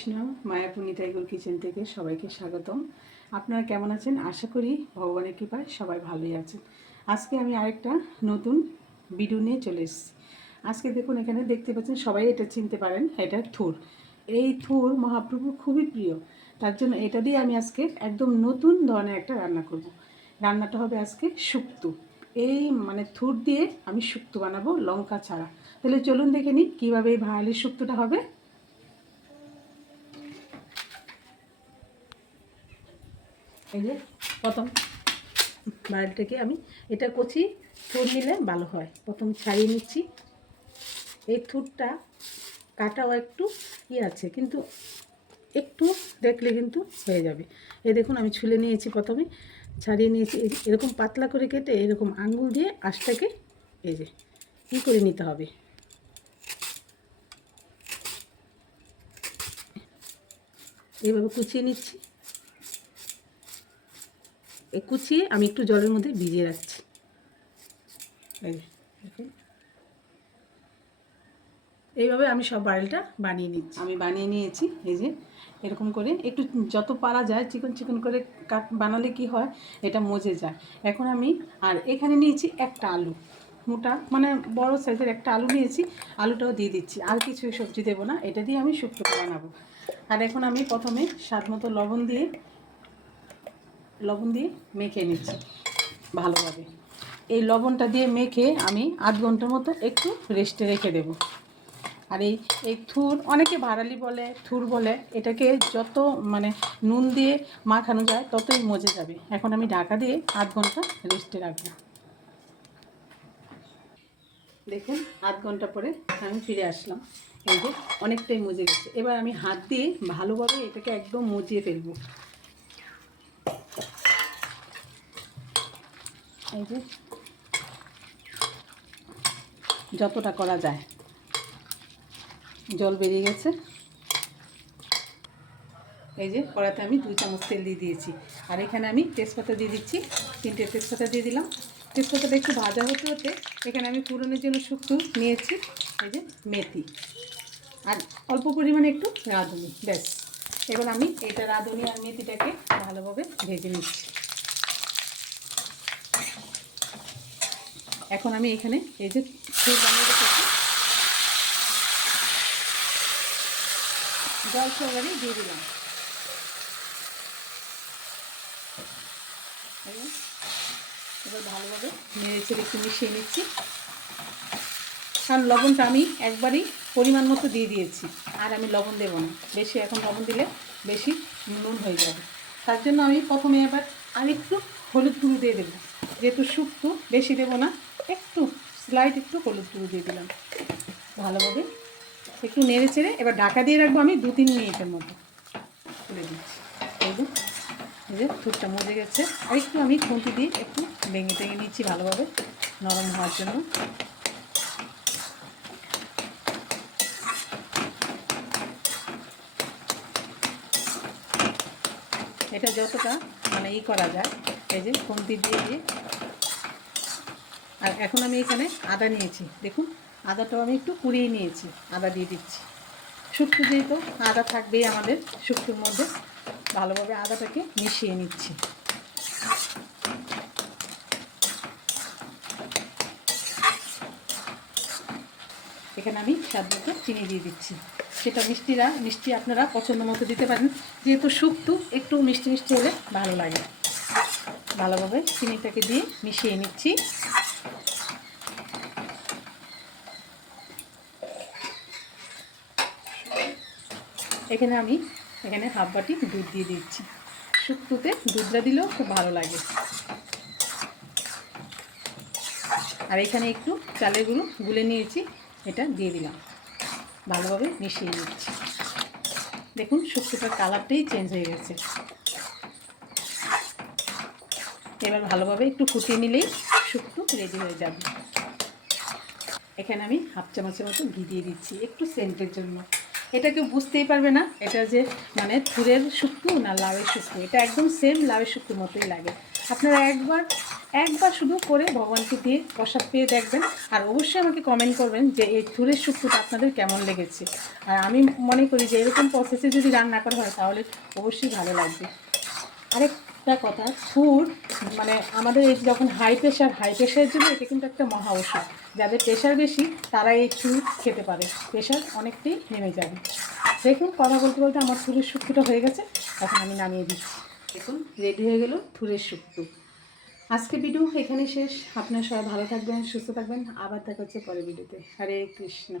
Krishna মায়াপুনি Tiger kitchen থেকে সবাইকে স্বাগতম। আপনারা কেমন আছেন? আশা করি ভগবানের কৃপায় সবাই ভালোই আছেন। আজকে আমি আরেকটা নতুন ভিডিও নিয়ে চলে এসেছি। আজকে দেখুন, এখানে দেখতে পাচ্ছেন, সবাই এটা চিনতে পারেন, এটা থুর। এই থুর মহাপ্রভুর খুবই প্রিয়। তার জন্য এটা দিয়ে আমি আজকে একদম নতুন ধরনের একটা রান্না করব। রান্নাটা হবে আজকে শুক্তো। এই মানে থুর দিয়ে আমি শুক্তো বানাবো, লঙ্কা ছাড়া। তাহলে চলুন দেখে নিই কীভাবে এই ভায়ালির শুক্তোটা হবে। এই যে, প্রথম বাড়িটাকে আমি এটা কচি থুর নিলে ভালো হয়। প্রথম ছাড়িয়ে নিচ্ছি। এই থুরটা কাটাও একটু ইয়ে আছে, কিন্তু একটু দেখলে কিন্তু হয়ে যাবে। এই দেখুন, আমি ছুলে নিয়েছি প্রথমে, ছাড়িয়ে নিয়েছি। এরকম পাতলা করে কেটে এরকম আঙ্গুল দিয়ে আঁশটাকে এই যে, ই করে নিতে হবে। এইভাবে কুচিয়ে নিচ্ছি। কুচিয়ে আমি একটু জলের মধ্যে ভিজিয়ে রাখছি। এই যে, দেখুন। এইভাবে আমি সব বাড়িটা বানিয়ে নিচ্ছি। আমি বানিয়ে নিয়েছি এই যে এরকম করে। একটু যত পারা যায় চিকন চিকন করে কাট বানালে কি হয় এটা মজে যায়। এখন আমি আর এখানে নিয়েছি একটা আলু মোটা মানে বড় সাইজের একটা আলু নিয়েছি আলুটাও দিয়ে দিচ্ছি। আর কিছু সবজি দেবো না এটা দিয়ে আমি শুক্তো বানাবো। আর এখন আমি প্রথমে স্বাদ মতো লবণ দিয়ে লবণ দিয়ে মেখে নিচ্ছি, ভালোভাবে। এই লবণটা দিয়ে মেখে আমি আধ ঘণ্টার মতো একটু রেস্টে রেখে দেব। আর এই এই থুর, অনেকে ভাড়ালি বলে, থুর বলে, এটাকে যত মানে নুন দিয়ে মাখানো যায় ততই মজে যাবে। এখন আমি ঢাকা দিয়ে আধ ঘণ্টা রেস্টে রাখব। দেখুন, আধ ঘণ্টা পরে আমি ফিরে আসলাম। এই যে অনেকটাই মজে গেছে। এবার আমি হাত দিয়ে ভালোভাবে এটাকে একদম মজিয়ে ফেলব। এই যে। যতটা করা যায়। জল বেরিয়ে গেছে। এই যে কড়াতে আমি দুই চামচ তেল দিয়ে দিয়েছি। আর এখানে আমি তেজপাতা দিয়ে দিচ্ছি। তিনটে তেজপাতা দিয়ে দিলাম। তেজপাতাটা একটু ভাজা হতে হতে এখানে আমি পুরনের জন্য শুক্তো নিয়েছি। এই যে, মেথি। আর অল্প পরিমাণে একটু রাঁধুনি, ব্যাস। এবার আমি এটা রাঁধুনি আর মেথিটাকে ভালোভাবে ভেজে নিচ্ছি। এখন আমি এখানে এই যে ফুল বানিয়ে রেখেছি। জল দিয়ে দিলাম। এবার ভালোভাবে নেড়ে চেড়ে একটু মিশিয়ে নিচ্ছি। কারণ লবণটা আমি একবারই পরিমাণ মতো দিয়ে দিয়েছি। আর আমি লবণ দেবো না। বেশি এখন লবণ দিলে বেশি নুন হয়ে যাবে। তার জন্য আমি প্রথমে এবার আর একটু হলুদ গুঁড়ো দিয়ে দেবো। যেহেতু শুক্তো, বেশি দেবো না, একটু স্লাইড একটু হলুদ গুঁড়ো দিয়ে দিলাম। ভালোভাবে একটু নেড়ে চেড়ে, এবার ঢাকা দিয়ে রাখব আমি দু তিন মিনিটের মতো। তুলে দিচ্ছি। এই যে থুরটা মজে গেছে। আর একটু আমি খুঁটি দিয়ে একটু ভেঙে টেঙে নিচ্ছি ভালোভাবে, নরম হওয়ার জন্য। এটা যতটা মানে ই করা যায় এই যে খুন্তি দিয়ে দিয়ে আর এখন আমি এখানে আদা নিয়েছি। দেখুন, আদাটাও আমি একটু কুড়িয়ে নিয়েছি, আদা দিয়ে দিচ্ছি। শুক্তো যেহেতু আদা থাকবেই আমাদের শুক্তোর মধ্যে, ভালোভাবে আদাটাকে মিশিয়ে নিচ্ছি। এখানে আমি স্বাদ মতো চিনি দিয়ে দিচ্ছি। সেটা মিষ্টিরা, মিষ্টি আপনারা পছন্দ মতো দিতে পারেন। যেহেতু শুক্তো একটু মিষ্টি মিষ্টি হলে ভালো লাগে। ভালোভাবে চিনিটাকে দিয়ে মিশিয়ে নিচ্ছি। এখানে আমি এখানে হাফ বাটি দুধ দিয়ে দিচ্ছি। শুক্তোতে দুধটা দিলেও খুব ভালো লাগে। আর এখানে একটু চালের গুঁড়ো গুলে নিয়েছি, এটা দিয়ে দিলাম। ভালোভাবে মিশিয়ে নিচ্ছি। দেখুন, শুক্তোটার কালারটাই চেঞ্জ হয়ে গেছে। এবার ভালোভাবে একটু ফুটিয়ে নিলেই শুক্তো রেডি হয়ে যাবে। এখানে আমি হাফ চামচের মতো ঘি দিয়ে দিচ্ছি, একটু সেন্টের জন্য। এটা কেউ বুঝতেই পারবে না, এটা যে মানে থুরের শুক্তো না লাউয়ের শুক্তো। এটা একদম সেম লাউয়ের শুক্তোর মতোই লাগে। আপনারা একবার একবার শুধু করে ভগবানকে দিয়ে প্রসাদ পেয়ে দেখবেন। আর অবশ্যই আমাকে কমেন্ট করবেন যে এই থুরের শুক্তটা আপনাদের কেমন লেগেছে। আর আমি মনে করি যে এরকম প্রসেসে যদি রান্না করা হয় তাহলে অবশ্যই ভালো লাগবে। আরেকটা কথা ফুড মানে আমাদের এই যখন হাই প্রেশার হাই প্রেশারের জন্য এটা কিন্তু একটা মহা ওষুধ যাদের প্রেশার বেশি, তারা এই ফুড খেতে পারে। প্রেশার অনেকটাই নেমে যাবে। দেখুন, কথা বলতে বলতে আমার থুরের শুক্তটা হয়ে গেছে। এখন আমি নামিয়ে দিচ্ছি। দেখুন রেডি হয়ে গেল থুরের শুক্ত। আজকে ভিডিও এখানে শেষ। আপনার সবাই ভালো থাকবেন, সুস্থ থাকবেন। আবার দেখা হচ্ছে পরের ভিডিওতে। হরে কৃষ্ণ।